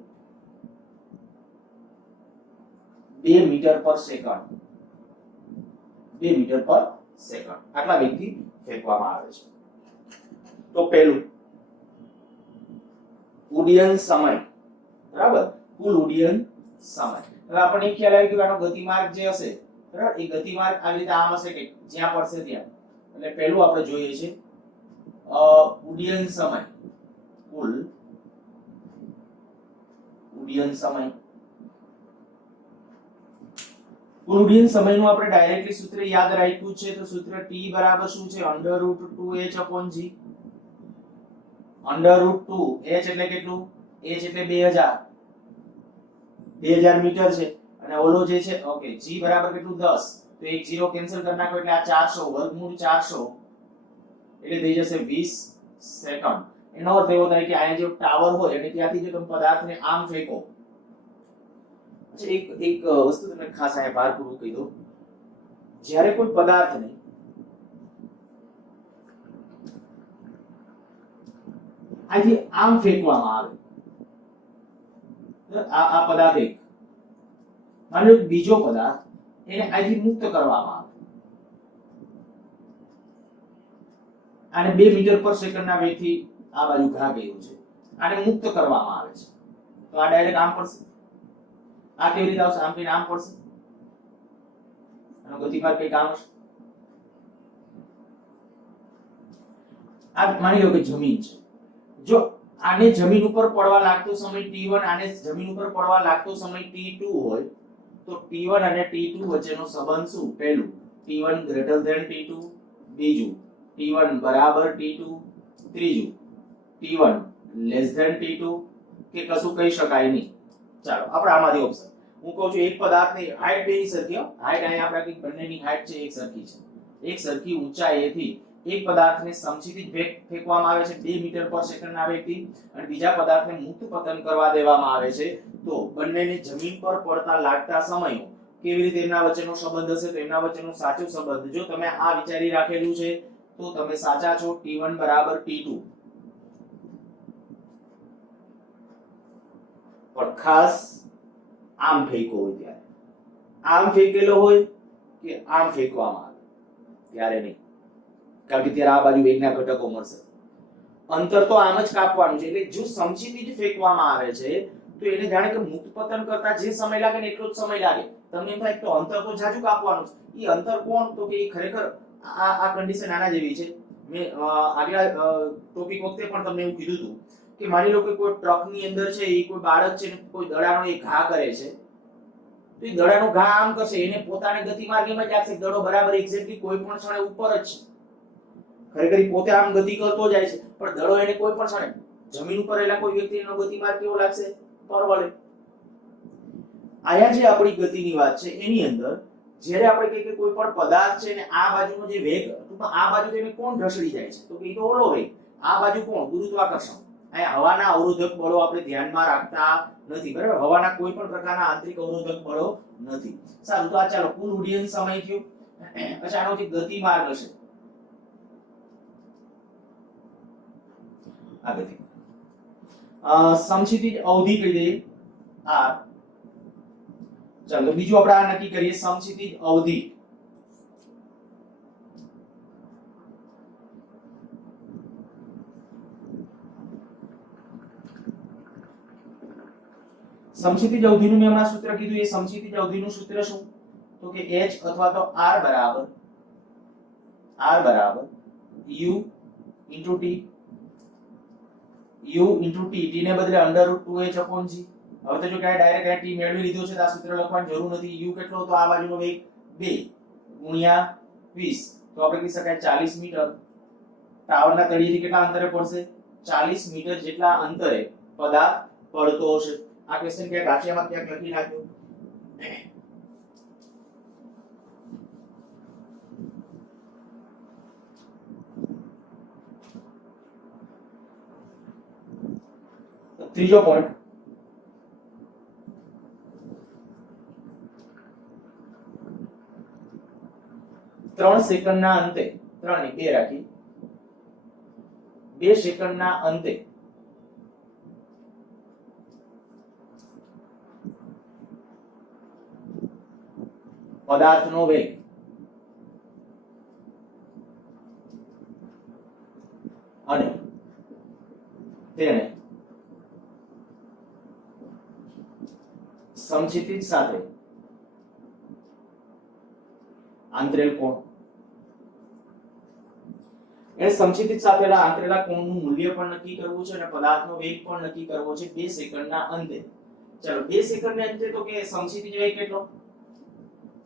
2 મીટર પર સેકન્ડ 2 મીટર પર સેકન્ડ આટલા વેગથી ફેંકવામાં આવે છે તો પહેલું ઉડ્ડયન સમય બરાબર કુલ ઉડ્ડયન સમય હવે આપણને ખ્યાલ આવી ગયો આનો ગતિમાર્ગ જે હશે બરાબર એ ગતિમાર્ગ આવી રીતે આમ હશે કે જ્યાં પડશે ત્યાં એટલે પહેલું આપણે જોઈએ છે ઉડ્ડયન સમય કુલ ઉડ્ડયન સમય કુલ ઉડ્ડયન સમયનું આપણે ડાયરેક્ટલી સૂત્ર યાદ રાખ્યું છે તો સૂત્ર t બરાબર શું છે √2h/g √2 h એટલે કેટલું h એટલે 2000 મીટર છે અને ઓલો જે છે ઓકે g બરાબર કેટલું 10 તો એક 0 કેન્સલ કરી નાખો એટલે આ 400 વર્ગમૂળ 400 એટલે થઈ જશે 20 સેકન્ડ એનો અર્થ એવો થાય કે આ જે ટાવર હોય એટલે ત્યાંથી જો તમે પદાર્થને આમ ફેંકો એક વસ્તુ તમને ખાસ અહીંયા ભારપૂર્વક કહી દઉં જ્યારે કોઈ પદાર્થને અહીંથી આમ ફેંકવામાં આવે આ પદાર્થ એક માની લો બીજો પદાર્થ એને અહીંથી મુક્ત કરવામાં આવે આને 2 મીટર પર સેકન્ડના વેગથી આ બાજુ ઘા ગયું છે આને મુક્ત કરવામાં આવે છે તો આ ડાયરેક્ટ આમ પડશે આ કેવી રીતે આવશે આમ કે આમ પડશે આનો ગતિમાર્ગ કઈ કામ હશે આ માની લો કે જમીન છે જો આને જમીન ઉપર પડવા લાગતો સમય t1 આને જમીન ઉપર પડવા લાગતો સમય t2 હોય તો t1 અને t2 વચ્ચેનો સંબંધ શું પહેલું t1 greater than t2 બીજું t1 બરાબર t2 ત્રીજું t1 less than t2 કે કશું કહી શકાય નહીં ચાલો આપણે આમાંથી ઓપ્શન હું કહું છું એક પદાર્થની હાઈટ બેની સરખી હાઈટ અહીંયા આપણે કઈ બંનેની હાઈટ છે એક સરખી છે એક સરખી ઊંચાઈએથી એક પદાર્થને સમક્ષિતિજ ફેંકવામાં આવે છે 2 મીટર પર સેકન્ડના વેગથી અને બીજા પદાર્થને મુક્ત પતન કરવા દેવામાં આવે છે તો બંનેને જમીન પર પડતા લાગતા સમયો કેવી રીતે એમના વચ્ચેનો સંબંધ હશે તો એમના વચ્ચેનો સાચો સંબંધ જો તમે આ વિચારી રાખેલું છે તો તમે સાચા છો t1 બરાબર t2 પણ ખાસ આમ ફેંકો હોય ત્યારે આમ ફેંકેલો હોય કે આમ ફેંકવામાં આવે ત્યારે નહીં કારણ કે ત્યારે આ બાજુ વેગના ઘટકો મળશે અંતર તો આમ જ કાપવાનું છે એટલે જો સમક્ષિતિજ ફેંકવામાં આવે છે તો એને જાણે કે મુક્ત પતન કરતા જે સમય લાગે ને એટલો જ સમય લાગે તમને એમ થાય તો અંતર તો જાજુ કાપવાનું છે એ અંતર કોણ તો કે એ ખરેખર આ કન્ડિશન આના જેવી છે મેં આગલા ટોપિક વખતે પણ તમને એવું કીધું હતું કે માની લો કે કોઈ ટ્રકની અંદર છે એ કોઈ બાળક છે ને કોઈ દડાનો એ ઘા કરે છે તો એ દડાનો ઘા આમ કરશે એને પોતાની ગતિમાર્ગમાં જ આપશે દડો બરાબર એક્ઝેક્ટલી કોઈ પણ ક્ષણે ઉપર જ છે ખરેખર પોતે આમ ગતિ કરતો જાય છે પણ દડો એને કોઈ પણ ક્ષણે જમીન ઉપર રહેલા કોઈ વ્યક્તિનો ગતિમાર્ગ કેવો લાગશે? પરવળે. આયા જે આપણી ગતિની વાત છે એની અંદર જ્યારે આપણે કહીએ કે કોઈ પણ પદાર્થ છે ને આ બાજુનો જે વેગ ટૂંકમાં આ બાજુ તેને કોણ ઢસડી જાય છે? તો કે એ તો ઓલો વેગ. આ બાજુ કોણ? ગુરુત્વાકર્ષણ. અહીંયા હવાના અવરોધક બળો આપણે ધ્યાનમાં રાખતા નથી, બરાબર? હવાના કોઈ પણ પ્રકારના આંતરિક અવરોધક બળો નથી. સારું, તો આ ચાલો કુલ ઉડ્ડયન સમય થયો. પછી આનો જે ગતિમાર્ગ હશે આ ગતિ સમક્ષિતિજ અવધિ કહી દઈએ r. ચાલો બીજું આપણે આ નક્કી કરીએ સમક્ષિતિજ અવધિ. સમક્ષિતિજ અવધિનું મેં હમણાં સૂત્ર કીધું. એ સમક્ષિતિજ અવધિનું સૂત્ર શું? તો કે h અથવા તો r બરાબર u into t. u into t, t ને બદલે √2h upon g. હવે તો જો કે ડાયરેક્ટ t મેળવી લીધો છે તો આ સૂત્ર લખવાની જરૂર નથી. u કેટલો તો આ બાજુનો વેગ 2 ગુણ્યા 20, તો આપણે કહી શકાય 40 મીટર. ટાવરના તળિયેથી કેટલા અંતરે પડશે? 40 મીટર જેટલા અંતરે પદાર્થ પડતો હશે. આ ક્વેશ્ચન ક્યાંક રાશિયામાં ક્યાંક લખી નાખ્યો. ત્રીજો પોઈન્ટ, ત્રણ સેકન્ડના અંતે, 3 ની 2 રાખી, 2 સેકન્ડના અંતે પદાર્થનો વેગ અને તેણે સમક્ષિતિજ સાથે આંતરેલ કોણ. એ સમક્ષિતિજ સાથેના આંતરેલા કોણનું મૂલ્ય પણ નક્કી કરવું છે અને પદાર્થનો વેગ પણ નક્કી કરવો છે 2 સેકન્ડના અંતે. ચલો 2 સેકન્ડના અંતે તો કે સમક્ષિતિજ વેગ કેટલો?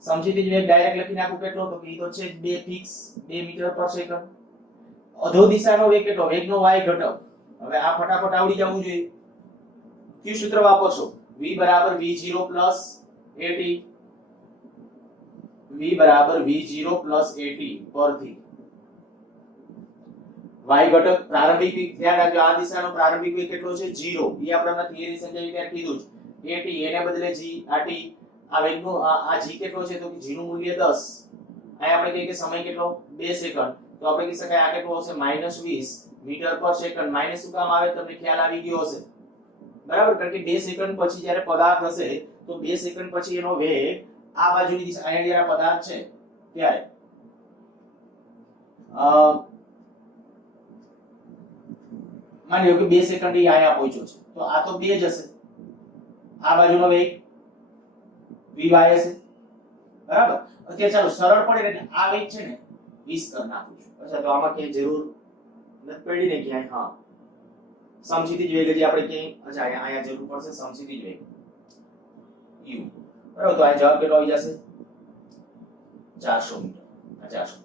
સમક્ષિતિજ વેગ ડાયરેક્ટ લખી નાખું કેટલો? તો કે ઈ તો છે 2 ફિક્સ 2 મીટર પર સેકન્ડ. અધો દિશાનો વેગ કેટલો? વેગનો y ઘટક. હવે આ ફટાફટ આવડી જવું જોઈએ. કયું સૂત્ર વાપરશો? v બરાબર v0 પ્લસ at. v બરાબર v0 પ્લસ at પરથી y ઘટક પ્રારંભિક વેગ ધ્યાન રાખજો. આ દિશાનો પ્રારંભિક વેગ કેટલો છે? 0. એ આપણે થિયરી સમજાવી ત્યારે કીધું જ. at એને બદલે g at. આ વેગનો આ g કેટલો છે? તો કે g નું મૂલ્ય 10. અહીં આપણે કહીએ કે સમય કેટલો? 2 સેકન્ડ. તો આપણે કહી શકાય આ કેટલો હશે? -20 મીટર પર સેકન્ડ. માઈનસ શું કામ આવે? તમને ખ્યાલ આવી ગયો હશે, બરાબર? કારણ કે 2 સેકન્ડ પછી જ્યારે પદાર્થ હશે તો 2 સેકન્ડ પછી એનો વેગ આ બાજુની દિશા, અહીંયા જ્યારે પદાર્થ છે ત્યારે માની લો કે 2 સેકન્ડ એ અહીંયા પહોંચ્યો છે તો આ તો 2 જ હશે. આ બાજુનો વેગ vy હશે, બરાબર? અત્યારે ચાલો સરળ પડે એટલે આ વેગ છે ને 20 કરી નાખું છું. અચ્છા, તો આમાં ક્યાંય જરૂર નથી પડી ને ક્યાંય? હા, સમક્ષિતિજ વેગ જે આપણે ક્યાંય, અચ્છા અહીંયા જરૂર પડશે સમક્ષિતિજ વેગ u, બરાબર? તો આ જવાબ કેટલો આવી જશે? 400 મીટર. 400.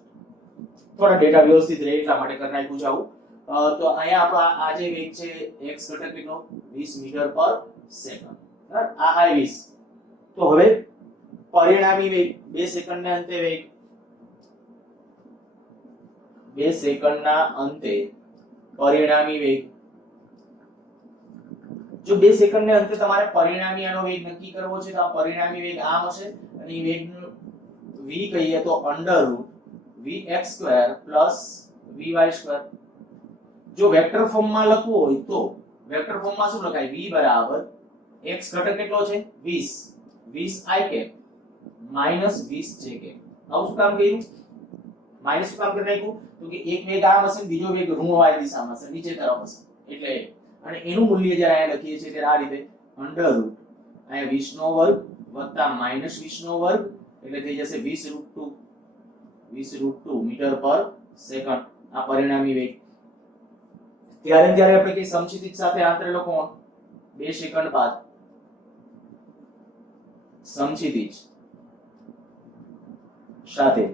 થોડા ડેટા વ્યવસ્થિત રહે એટલા માટે કરી નાખ્યું છે આવું. તો અહીંયા આપણો આ જે વેગ છે x ઘટક કેટલો? 20 મીટર પર સેકન્ડ, બરાબર? આ 20. તો હવે પરિણામી વેગ 2 સેકન્ડના અંતે વેગ, 2 સેકન્ડના અંતે પરિણામી વેગ. જો 2 સેકન્ડને અંતે તમારે પરિણામી આનો વેગ નક્કી કરવો છે તો આ પરિણામી વેગ આમ હશે અને એ વેગ v કહીએ તો √vx² + vy². જો વેક્ટર ફોર્મમાં લખવું હોય તો વેક્ટર ફોર્મમાં શું લખાય? v બરાબર x ઘટક કેટલો છે? 20 -20 j. આવું શું કામ કર્યું? માઈનસ શું કામ કરી નાખ્યું? તો કે એક વેગ આમ હશે બીજો વેગ ઋણ y દિશામાં હશે, નીચે તરફ હશે. એટલે અને એનું મૂલ્ય જ્યારે અહીંયા લખીએ છીએ ત્યારે આ રીતે √ અહીંયા 20 નો વર્ગ વત્તા -20 નો વર્ગ એટલે થઈ જશે 20√2 મીટર પર સેકન્ડ. આ પરિણામી વેગ. ત્યારે આપણે કે સમક્ષિતિજ સાથે આંતરેલો કોણ 2 સેકન્ડ બાદ સમક્ષિતિજ સાથે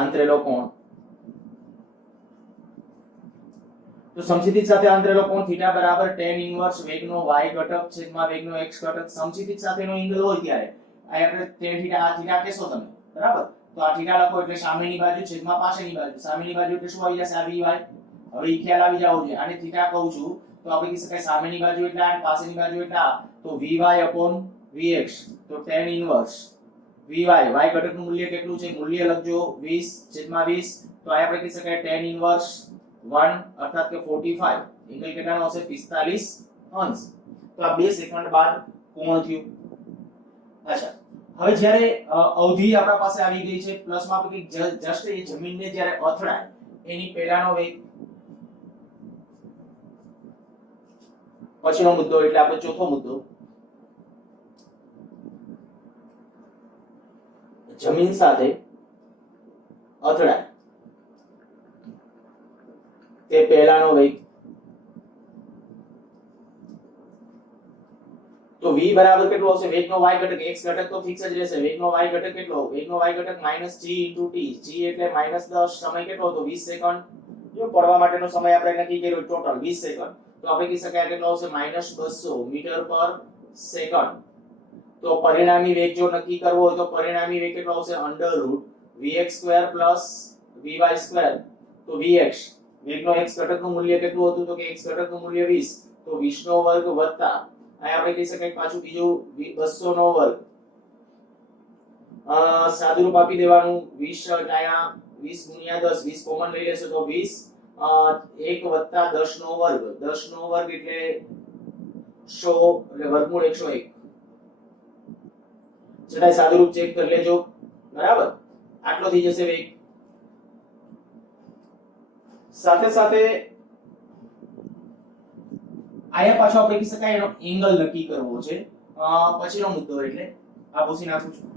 આંતરેલો કોણ તો સમક્ષિતિજ સાથે અંતરેલો કોણ થીટા બરાબર tan ઇન્વર્સ વેગનો y ઘટક છેદમાં વેગનો x ઘટક સમક્ષિતિજ સાથેનો એંગલ હોય ત્યારે આ આપણે tan થીટા આ થીટા કહેશો તમે બરાબર તો આ થીટા લખો એટલે સામેની બાજુ છેદમાં પાછળની બાજુ સામેની બાજુ એટલે શું આવી જશે આ vy હવે ઈ ખ્યાલ આવી જાવ જોઈએ આને થીટા કહું છું તો આપણે કહી શકાય સામેની બાજુ એટલે આ પાછળની બાજુ એટલે આ તો vy vx તો tan ઇન્વર્સ vy y ઘટકનું મૂલ્ય કેટલું છે મૂલ્ય લખજો 20/20 તો આ આપણે કહી શકાય tan ઇન્વર્સ 1 અર્થાત કે 45 એંગલ કેટલાનો હશે 45 અંશ તો આ 2 સેકન્ડ બાદ કોણ થયું અચ્છા હવે જ્યારે અવધિ આપણા પાસે આવી ગઈ છે પ્લસ માં આપણે જસ્ટ એ જમીનને જ્યારે અથડાય એની પહેલાનો વેગ પછીનો મુદ્દો એટલે આપણો ચોથો મુદ્દો જમીન સાથે અથડાય તે પહેલાનો વેગ તો v બરાબર કેટલો આવશે વેગનો y ઘટક x ઘટક તો ફિક્સ જ રહેશે વેગનો y ઘટક કેટલો વેગનો y ઘટક -g * t g એટલે -10 સમય કેટલો હતો 20 સેકન્ડ જો પડવા માટેનો સમય આપણે નક્કી કર્યો ટોટલ 20 સેકન્ડ તો આપણે કહી શકાય કેટલો આવશે -200 મીટર પર સેકન્ડ તો પરિણામી વેગ જો નક્કી કરવો હોય તો પરિણામી વેગ કેટલો આવશે √vx² + vy² તો vx વેગનો x ઘટકનું મૂલ્ય કેટલું હતું તો કે x ઘટકનું મૂલ્ય 20 તો 20 નો વર્ગ વત્તા અહીં આપણે કહી શકાય પાછું બીજું 200 નો વર્ગ સાદુરૂપ આપી દેવાનું 20 એટલે અહીંયા 20 * 10 20 કોમન લઈ લેશો તો 20 1 + 10 નો વર્ગ 10 નો વર્ગ એટલે 100 એટલે વર્ગમૂળ 101 છતાંય સાદુરૂપ ચેક કરી લેજો બરાબર આટલો થઈ જશે વેગ સાથે સાથે આયા પાછો આપણે કહી શકાય એનો એંગલ નક્કી કરવો છે પછીનો મુદ્દો એટલે આ પૂછી નાખું છું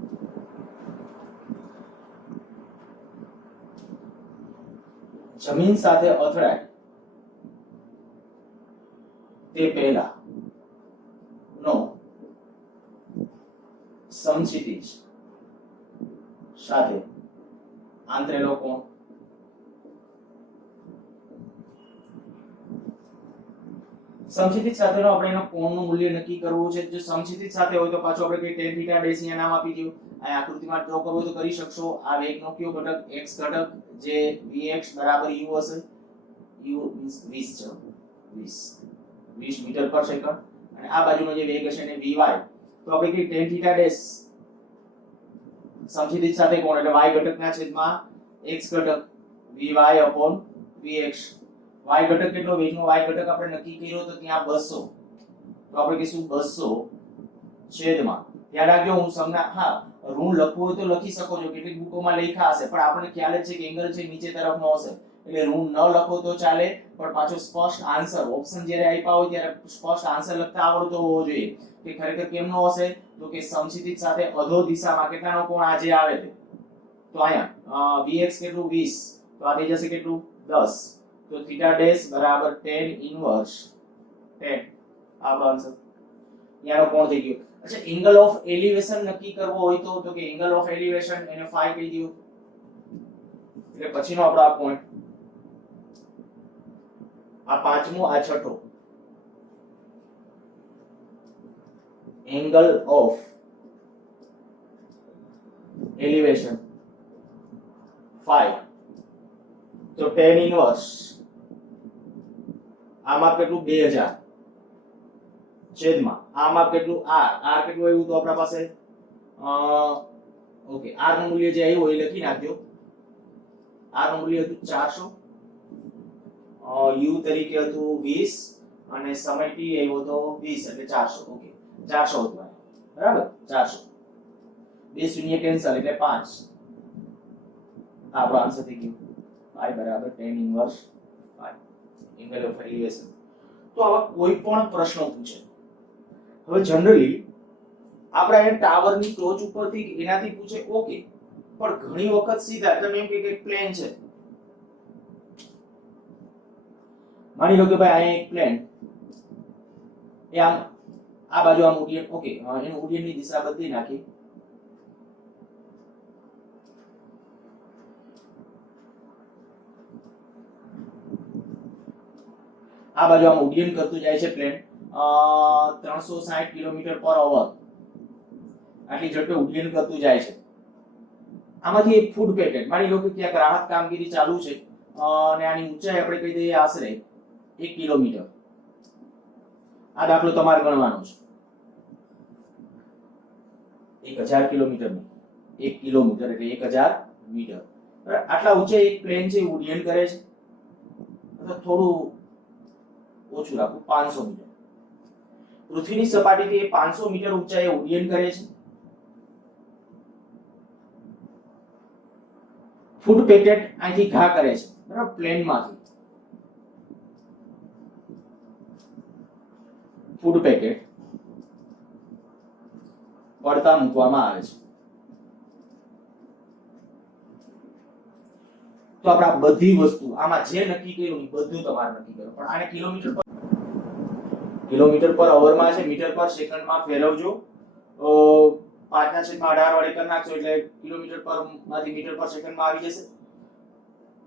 જમીન સાથે અથડાય તે પહેલા નો સમક્ષિતિજ સાથે આંતરેલો કોણ સમક્ષિતિજ સાથેનો આપણે એનો કોણનું મૂલ્ય નક્કી કરવું છે જો સમક્ષિતિજ સાથે હોય તો પાછો આપણે કે tan થીટા ડેશ અહીંયા નામ આપી દઉં આ આકૃતિમાં ડ્રો કરવું હોય તો કરી શકશો આ વેગનો કયો ઘટક x ઘટક જે vx બરાબર u હશે u મીન્સ 20 છે 20 મીટર પર સેકન્ડ અને આ બાજુનો જે વેગ હશે એને vy તો આપણે કે tan થીટા ડેશ સમક્ષિતિજ સાથે કોણ એટલે y ઘટકના છેદમાં x ઘટક vy vx y ઘટક કેટલો વેગનો y ઘટક આપણે નક્કી કર્યો તો ત્યાં 200 તો આપણે કહીશું 200 છેદમાં ધ્યાન રાખજો હું સમના હા ઋણ લખવું હોય તો લખી શકો છો કેટલીક બુકોમાં લખ્યા હશે પણ આપણને ખ્યાલ છે કે એંગલ છે નીચે તરફનો હશે એટલે ઋણ ન લખો તો ચાલે પણ પાછો સ્પષ્ટ આન્સર ઓપ્શન જ્યારે આપ્યા હોય ત્યારે સ્પષ્ટ આન્સર લખતા આવડતો હોવો જોઈએ કે ખરેખર કેમનો હશે તો કે સમક્ષિતિજ સાથે અધો દિશામાં કેટલાનો કોણ આજે આવે છે તો અહીંયા vx કેટલું 20 તો આ થઈ જશે કેટલું 10 તો થીટા ડેશ બરાબર tan ઇન્વર્સ tan આપણો આન્સર યાનો કોણ થઈ ગયો અચ્છા એંગલ ઓફ એલિવેશન નક્કી કરવો હોય તો કે એંગલ ઓફ એલિવેશન એને phi કહી દો એટલે પછીનો આપણો આ પોઈન્ટ આ પાંચમો આ છઠ્ઠો એંગલ ઓફ એલિવેશન phi તો tan ઇન્વર્સ આમાં કેટલું 2000 છેદમાં આમાં કેટલું r કેટલું આવ્યું તો આપણા પાસે ઓકે r નું મૂલ્ય જે આવ્યું એ લખી નાખજો r નું મૂલ્ય હતું 400 u તરીકે હતું 20 અને સમય t આવ્યો તો 20 એટલે 400 ઓકે 400 હતું બરાબર 400 બે શૂન્ય કેન્સલ એટલે 5 આપણો આન્સર થઈ ગયો y બરાબર tan inverse y angle of elevation તો આવા કોઈ પણ પ્રશ્નો પૂછે હવે જનરલી આપણે એ ટાવરની ટોચ ઉપરથી એનાથી પૂછે ઓકે પણ ઘણી વખત સીધા તમે એમ કે પ્લેન છે માની લો કે ભાઈ અહીંયા એક પ્લેન એ આમ આ બાજુ આમ ઉડીએ ઓકે એનું ઉડીની દિશા બદલી નાખી આ બાજુ આમ ઉડ્ડયન કરતું જાય છે પ્લેન 360 કિલોમીટર પર અવર આટલી ઝડપે ઉડ્ડયન કરતું જાય છે. આમાંથી એક ફૂડ પેકેટ, માની લો કે ક્યાંક રાહત કામગીરી ચાલુ છે અને આની ઊંચાઈ આપણે કહી દઈએ આશરે 1 કિલોમીટર. આ દાખલો તમારે ગણવાનો છે. 1000 કિલોમીટર નહીં, 1 કિલોમીટર એટલે 1000 મીટર. આટલા ઊંચે એક પ્લેન છે ઉડ્ડયન કરે છે, અથવા થોડું ઓછું રાખું 500 મીટર. પૃથ્વીની સપાટીથી 500 મીટર ઊંચાઈએ ઉડ્ડયન કરે છે. ફૂડ પેકેટ અહીંથી ઘા કરે છે, બરાબર, પ્લેનમાંથી. ફૂડ પેકેટ પડતા મૂકવામાં આવે છે. તો આપણે આ બધી વસ્તુ આમાં જે નક્કી કર્યું એ બધું તમારે નક્કી કરો. પણ આને કિલોમીટર પર અવરમાં છે, મીટર પર સેકન્ડમાં ફેરવજો. 5/18 વડે કરી નાખશો એટલે કિલોમીટર પર માંથી મીટર પર સેકન્ડમાં આવી જશે.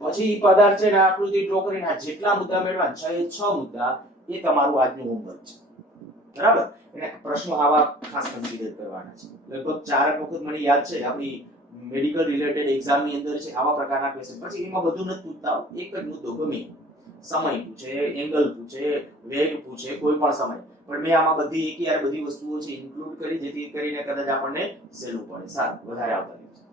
પછી પદાર્થ છે ને આકૃતિ ડ્રો કરીને જેટલા મુદ્દા મેળવવા છે, 6 મુદ્દા, એ તમારું આજનું હોમવર્ક છે, બરાબર. એટલે પ્રશ્નો આવા ખાસ કન્સિડર કરવાના છે. લગભગ 4 વખત મને યાદ છે આપણી મેડિકલ રિલેટેડ એક્ઝામ ની અંદર છે આવા પ્રકારના ક્વેશ્ચન. પછી એમાં બધું નથી પૂછતા, એક જ મુદ્દો ગમે, સમય પૂછે, એંગલ પૂછે, વેગ પૂછે, કોઈ પણ સમય. પણ મેં આમાં બધી એકયાર બધી વસ્તુઓ છે ઇન્ક્લુડ કરી, જેથી કરીને કદાચ આપણને સહેલું પડે. સારું, વધારે આવતા રહેશે.